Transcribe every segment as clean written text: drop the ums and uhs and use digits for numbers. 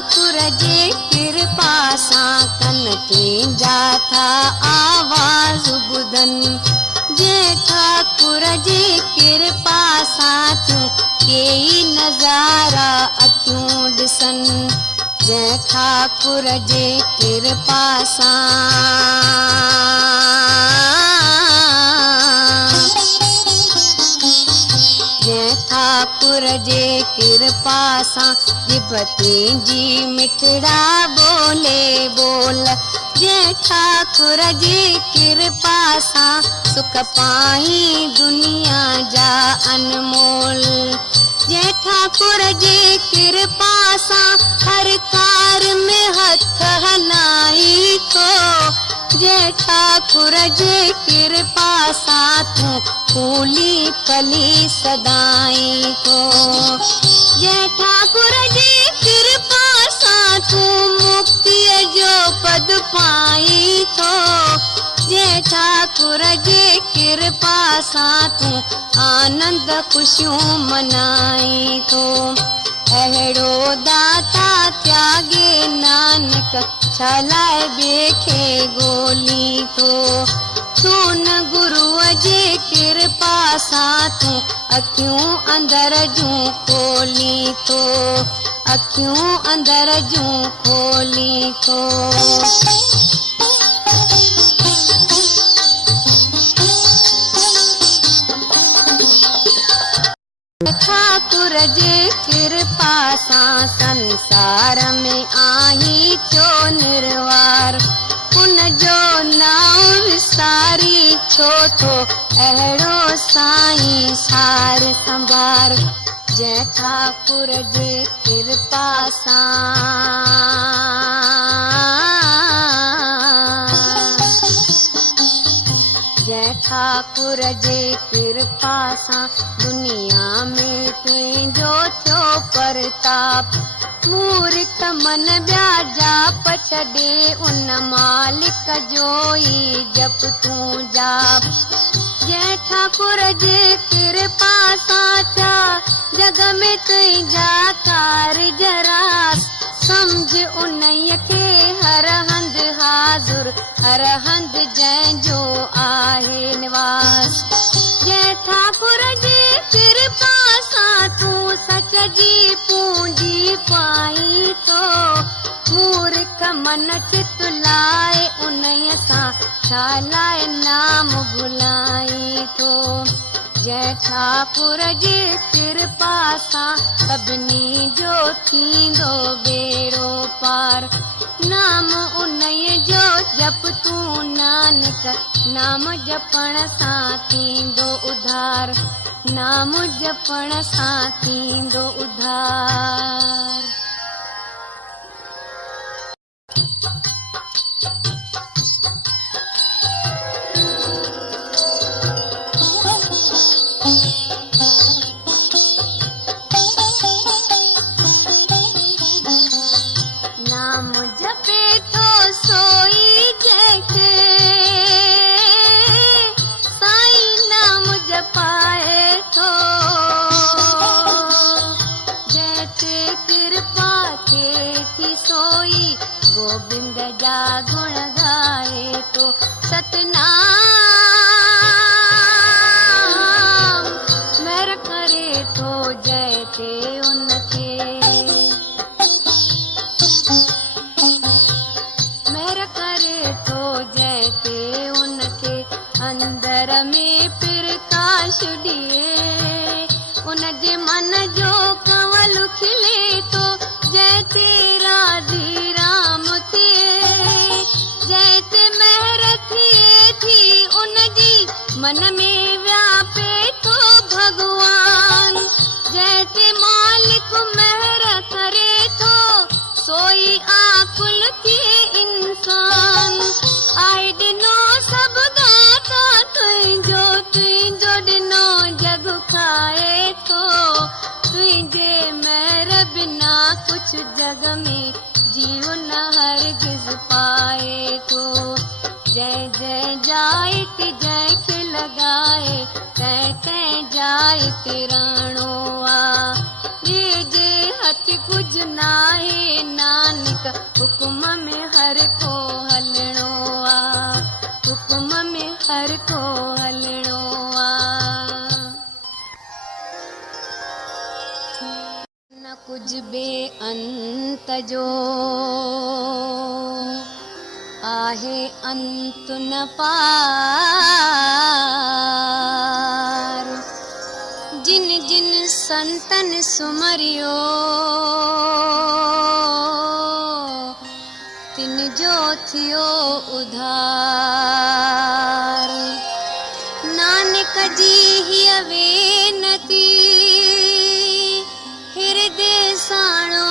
ठाकुर जे कृपा सां कन तुंहिंजा था आवाज़ ॿुधनि जंहिं ठाकुर जी कृपा सां तूं केई नज़ारा अखियूं ॾिसनि जंहिं ठाकुर जे कृपा सां जंहिं ठाकुर जे कृपा सां जिभ तुंहिंजी मिठड़ा बोले बोल जंहिं ठाकुर जी कृपा सां सुख पाई दुनिया जा अनमोल जंहिं ठाकुर जी कृपा सां हर कार में हथ हलाई थो जंहिं ठाकुर जी कृपा सां तूं फूली फली सदाई थो जंहिं ठाकुर जी कृपा सां तूं मुक्तिअ जो पद पाई थो जंहिं ठाकुर जी कृपा सां तूं आनंद ख़ुशियूं मनाई थो अहिड़ो दाता त्यागे नानक छा लाइ ॿिए खे ॻोल्ही थो तूं न गुरूअ जी कृपा सां तूं अखियूं अंदर जूं खोली थो अखियूं अंदर जूं खोली थो ठाकुर जे कृपा सां संसार में आही छो निर्वार उन जो नाम विसारी छो थो अहिड़ो साईं सार संभार जंहिं ठाकुर जे कृपा सां जंहिं ठाकुर जे कृपा सां दुनिया में तुंहिंजो थियो परताप मूर्ख मन ॿिया जाप छॾे उन मालिक जो ई जप तूं जाप जंहिं ठाकुर जे कृपा सां थिया जग में तुंहिंजा कारज रास समझ उन्हीअ खे हर हंध हाज़ुर हर हंध जंहिंजो आहे निवास जंहिं ठाकुर जी कृपा सां तूं सच जी पूंजी पाई थो मूर्ख मन चित लाइ उन्हीअ सां छा लाइ नाम भुलाई थो जंहिं ठाकुर जी कृपा सां सभिनी जो थींदो बेड़ो पार नाम उन्हीअ जो जप तूं नानक नाम जपण सां थींदो उधार नाम जपण सां थींदो उधार नाम जपे तो सोई जैसे साईं नाम जपाए तो जैसे कृपा थे थी सोई गोविंद जा गुण गाए तो सतनाम मेर करे तो जैसे उनके अंदर में प्रकाश दिए उन जे मन जो कंवल खिले तो जैसे राधी राम थिए जैसे महर थिए थी उन जी मन में व्यापे तो भगवान जैसे मालिक महर करे तो सोई आकुल थिए इंसान आए दिनो सब तुंहिंजो ॾिनो जग खाए थो तुंहिंजे महर बिना कुझु जग में जीव न हरगिज़ पाए थो जय जय जाइत जय खे लगाए तै तै जाइत राणोआ जे जे हथ कुझ नाहे नानक हुक्म में हर को हलणो आ हुक्म में हर को हलणो आ न कुछ बे अंत जो आहे अंत न पार जिन जिन संतन सुमरियो तिन जो थियो उधार नानक जी ही वेनती हृदय साणो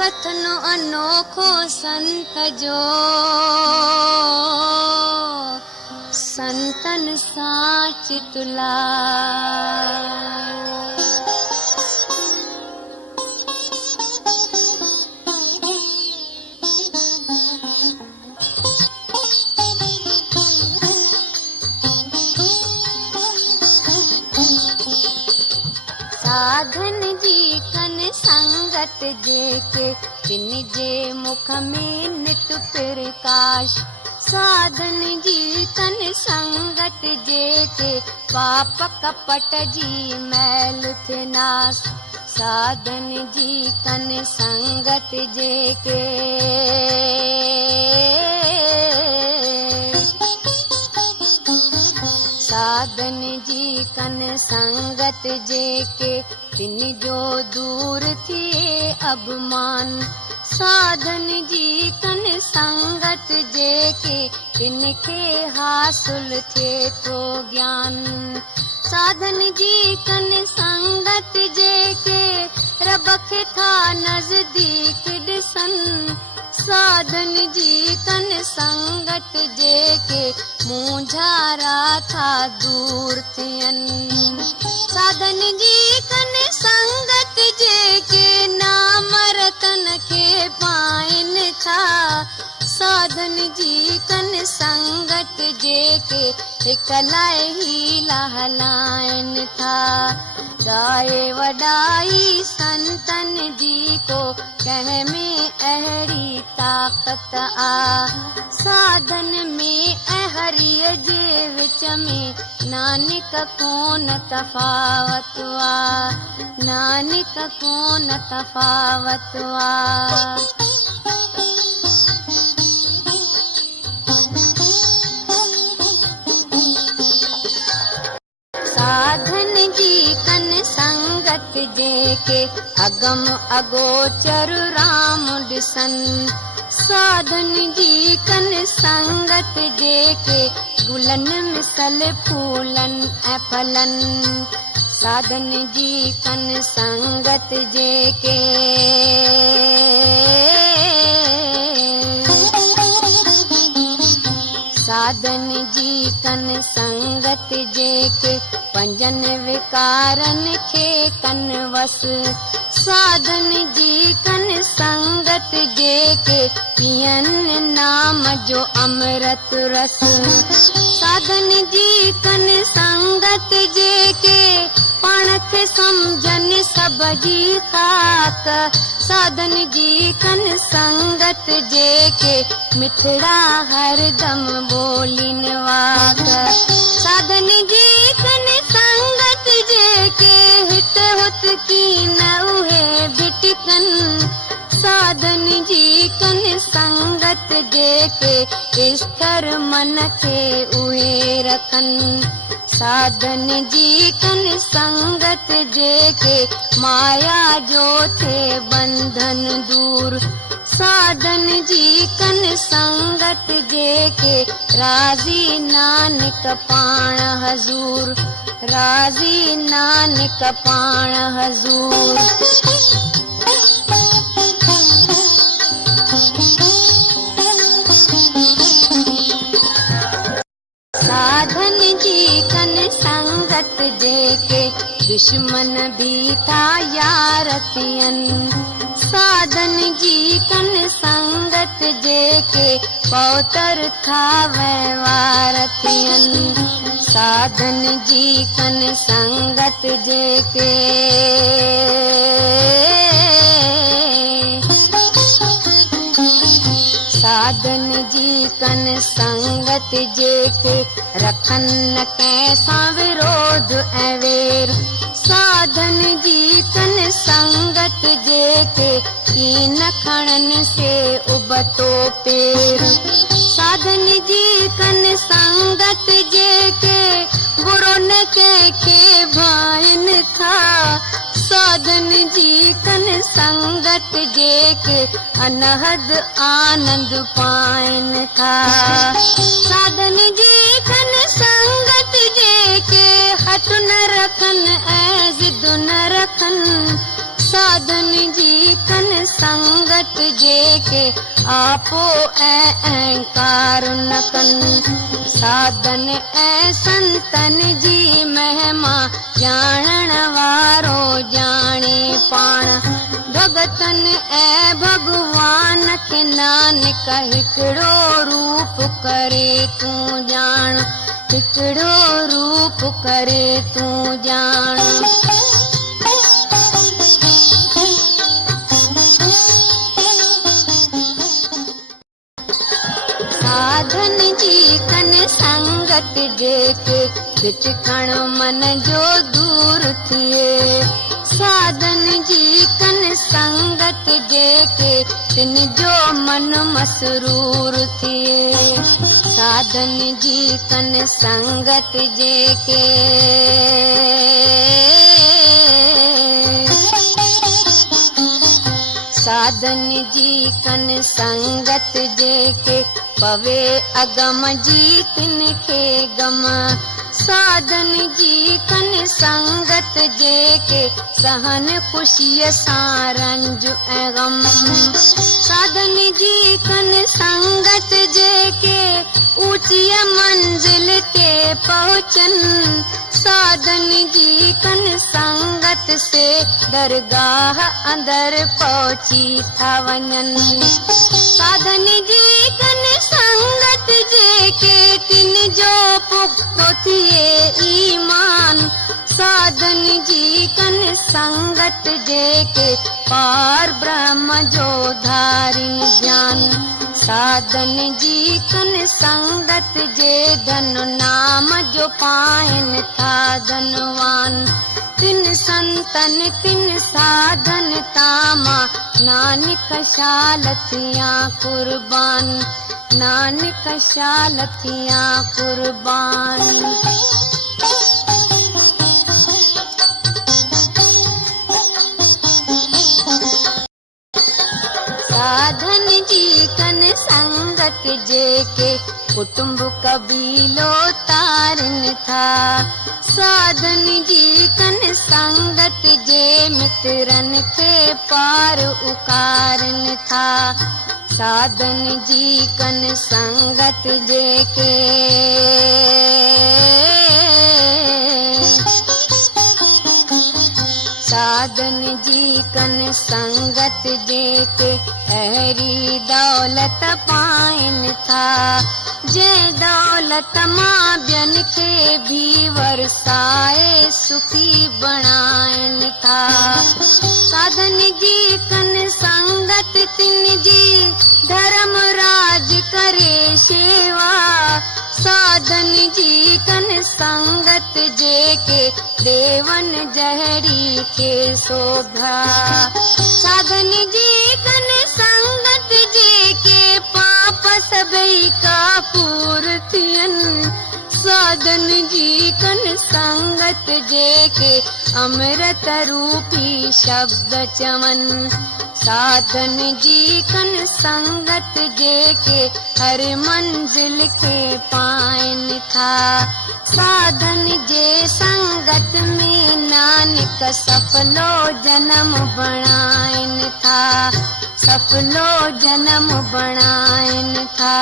कथनो अनोखो संत जो संतन साच तुला साधन जी कन संगत जेके तिन जे मुख में नित प्रकाश साधन जी कन संगत जेके पाप कपट जी मैल थे नाश साधन जी कन संगत जेके साधन जी कन संगत जेके तिन जो दूर थिए अभिमान साधन जी कन संगत जेके तिन के हासिल थे तो ज्ञान साधन जी कन संगत जेके रब खे था नजदीक ॾिसन साधन जी कन संगत जेके मुंझारा था दूर थियन साधन जी कन संगत जेके नाम रतन खे पाइन था साधन जी कन संगत जेके हिक लाए ही लहलाइन था गाए वडाई संतन जी को कह में अहड़ी ताकत आ साधन में अहरिय जे विच में नानक कोन तफावत आ नानक कोन तफावत आ साधन जी कन संगत जेके अगम अगोचर राम ॾिसन साधन जी कन संगत जेके गुलन मिसल फूलन ऐं फलन साधन जी कन संगत जेके साधन जी कन संगत जेके पंजन विकारन खे कन वस साधन जी कन संगत जेके पियन नाम जो अमृत रस साधन जी कन संगत जेके पाण खे समझन सब जी खाक साधन जी कन संगत जेके मिठड़ा हरदम बोलिन वाक साधन जी कन संगत जेके हित हुत की न उहे भिटकन साधन जी कन संगत जेके स्थिर मन खे उहे रखन साधन जी कन संगत जेके माया जो थे बंधन दूर साधन जी कन संगत जेके राजी नानक पाण हजूर राजी नानक पाण हजूर साधन जी कन संगत जेके दुश्मन भी था यार थियन साधन जी कन संगत जे के पौतर थावे वारतियन। साधन जी कन संगत जे के साधन जी कन संगत जे के रखन न कैसा विरोध अवेर। साधन जी कन संगत जे के कीन खणन से उबतो पेर। साधन जी कन संगत जे के बुरो न के भाइन था। साधन जी कन संगत जे के अनहद आनंद पाइन था। साधन जी कन संगत जे के हट न रखन जिद न रखन। साधन जी कन संगत जे के आपो अहंकार न कन। साधन संतन जी महिमा जानण वारो जाने पाण। भगतन भगवान के नानक हिकड़ो रूप करे तू जान। हिकड़ो रूप करे तू जान। साधन जी कन संगत जे के बिच खण मन जो दूर थिए। साधन जी कन संगत जे के तिन जो मन मसरूर थिए। साधन जी कन संगत जे के साधन जी कन संगत जे के पवे अगम जी तिनके गम। साधन जी कन संगत जे के सहन खुशी सारंज गम। साधन जी कन संगत जे के ऊंची मंजिल के पहुँचन। साधन जी कन संगत से दरगाह अंदर पहुँची था वञन। साधन जी कन संगत जे के तिन जो पुख्तो थिए ईमान। साधन जी कन संगत जे के पार ब्रह्म जो धारिन ज्ञान। साधन जी कन संगत जे धन नाम जो पाइन था धनवान। तिन संतन तिन साधन तामा नानक शालथियां कुर्बान। नानक शालथियां कुर्बान। साधन जी कन संगत जे के कुटुंब कबीलो तारन था। साधन जी कन संगत जे मित्रन के पार उकारन था। साधन जी कन संगत जे के साधन जी कन संगत जे के अहरी दौलत पाइन था। जे दौलत मां बियन के भी वरसाए सुखी बनाइन था। साधन जी कन संगत तिन जी धर्म राज करे सेवा। साधन जी कन संगत जे के देवन जहरी के शोभा। साधन जी कन संगत जे के पाप सबई का पूर्तियन। साधन जी कन संगत जे के अमृत रूपी शब्द चमन। साधन जी कन संगत जे के हर मंजिल के पाइन था। साधन जे संगत में नानक सफलो जन्म बनाइन था। सफलो जन्म बनाइन था।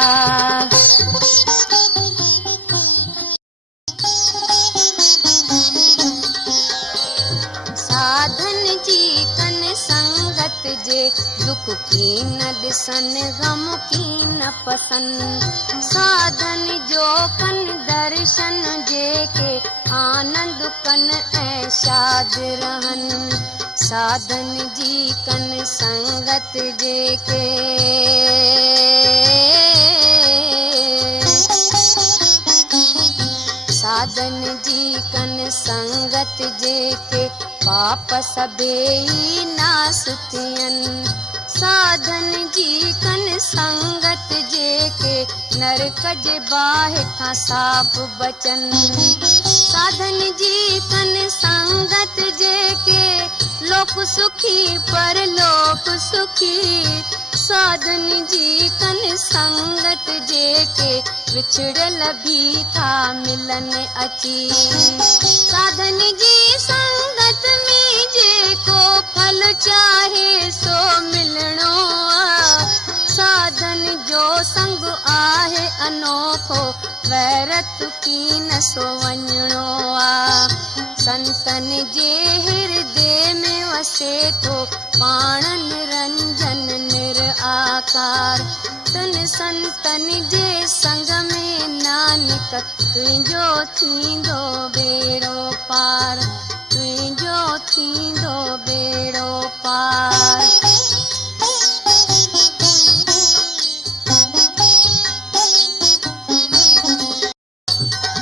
साधन जी कन संगत जे दुख की न ॾिसन गम की न पसन साधन जो कन दर्शन जेके आनंद कन ऐं शाद रहन साधन जी कन संगत जेके साधन जी कन संगत जेके पाप सभेई नासतियन साधन जी कन संगत जेके नरक जे बाहि खां साफ़ बचन साधन जी कन संगत जेके लोक सुखी पर लोक सुखी साधन जी कन संगत जेके विछड़ल भी था मिलन अची साधन जी संगत में जेको फल चाहे सो मिलणो साधन जो संग आहे अनोखो वैरत की न सो वञणो संतन जे हृदय में वसे तो पाण निरंजन निराकार तुन संतन जे संग में नानक तुंहिंजो थींदो बेड़ो पार तुंहिंजो थींदो बेड़ो पार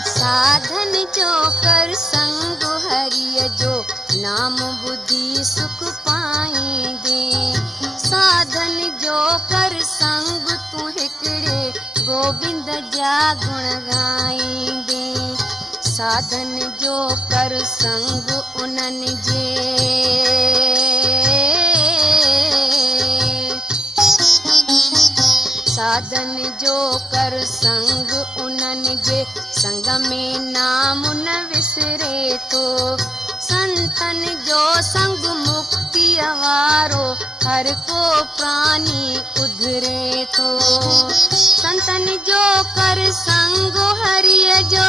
साधन जो कर संग हरिय जो नाम बुद्धि सुख पाईंदे साधन जो कर संग तू हिकड़े गोविंद जा गुण गाईंदे साधन जो कर संग उन्हनि जे साधन जो कर संग उन्हनि जे संग में नाम न विसरे तो संतन जो संग मुक्ति वारो हर को प्राणी उधरे तो संतन जो कर संग हरिय जो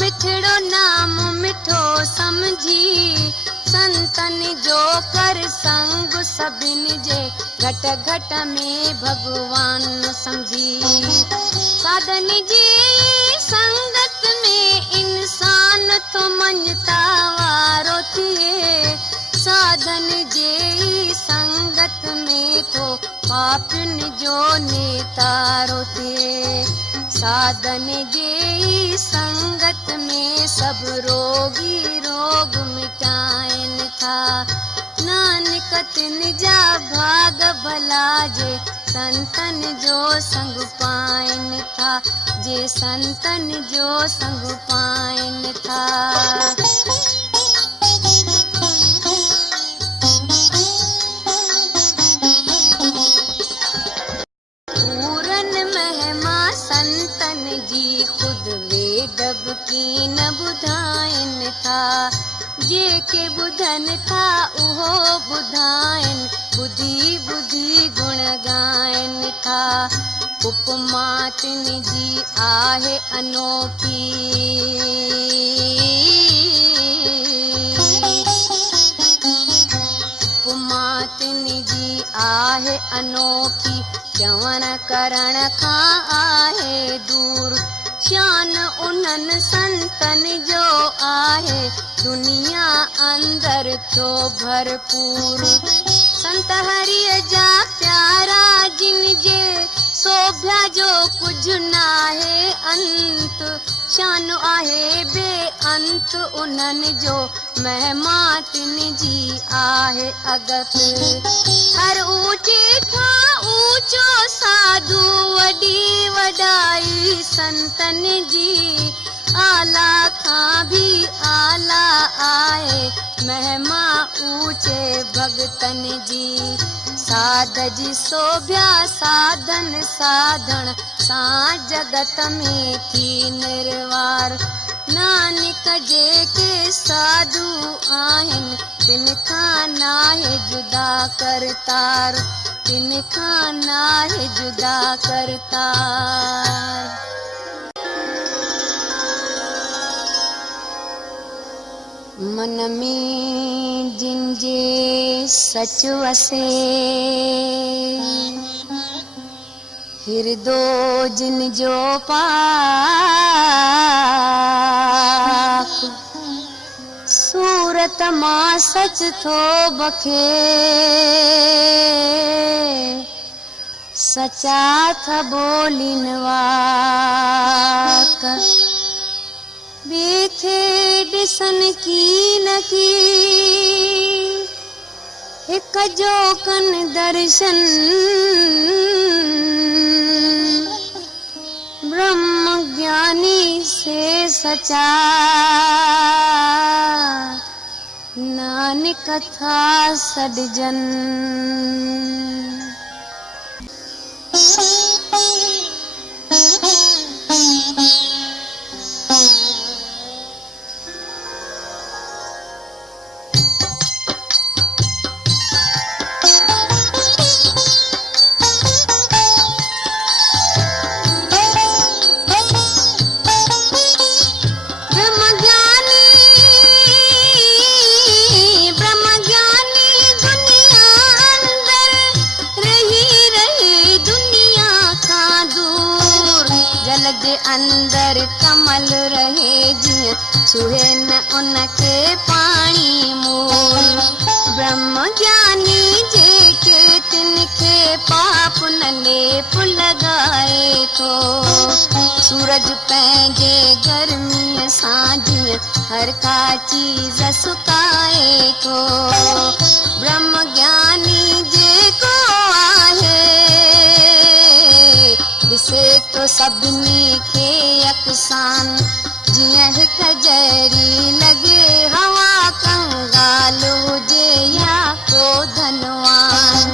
मिठड़ो नाम मिठो समझी संतन जो कर संग सभिन जे घट घट में भगवान समझी साधन जी संगत में इंसान तो मञता वारो थिए साधन जे संगत में तो पापिन जो नेतारो थिए साधन जे संगत में सब रोगी रोग मिटाइन था नानक तिन जा भाग भला जे संतन जो संग पाइन था जे संतन जो संग पाइन था पूरन महिमा संतन जी खुद वेदब की न बुधाइन था जेके बुधन था उहो बुधाइन बुद्धि बुद्धि गुण गाइन था उपमा तिन जी आहे अनोखी उपमा तिन जी आहे अनोखी चवण करण खां आहे दूर शान उन्हनि संतन जो आहे दुनिया अंदर तो भरपूर संत हरिय जा प्यारा जिन जे शोभ्या जो कुछ नाहे अंत शान आहे बेअंत उन्हनि जो महिमा तिन जी आहे अगत हर ऊंचे खां ऊंचो साधु वॾी वॾाई संतन जी आला खां भी आला आहे महिमा ऊंचे भगतन जी साध जी शोभ्या साधन साधन सां जगत में थी निर्वार नानक जेके साधु आहिनि तिन खां नाहे जुदा करतार तिन खां नाहे जुदा करतार। मन में जिन जे सच वसे, हिरदो जिन जो पाक, सूरत मां सच थो बखे, सचा था बोलिन वाक। बीथे दिसन की न की, हिक जो कन दर्शन, ब्रह्म ज्ञानी से सचा, नानक था सदजन। जे अंदर कमल रहे जिया, छुए न उनके पानी मूल। ब्रह्म ज्ञानी जे के तिनके पाप न लेप लगाए तो, सूरज पंहिंजे गर्मीअ सां जिया हर का चीज सुकाए तो। ब्रह्म ज्ञानी जेको आहे, ॾिसे तो सभिनी खे यकसान, जिया हिक जहिड़ी लगे हवा कंगाल हुजे या को धनवान।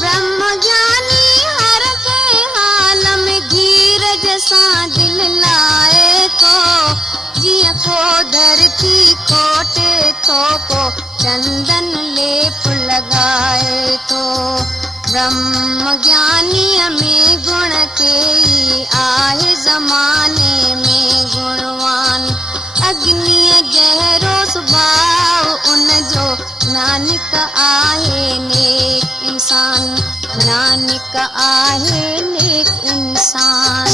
ब्रह्म ज्ञानी हर के हाल में धीरज सां दिल लाए तो, जिया को धरती खोटे तो को चंदन लेप लगाए तो। ब्रह्म ज्ञानीअ में गुण केई आहे ज़माने में गुणवान, अग्निय जहिड़ो सुभाव उन जो, नानक आहे नेक इंसान, नानक आहे नेक इंसान।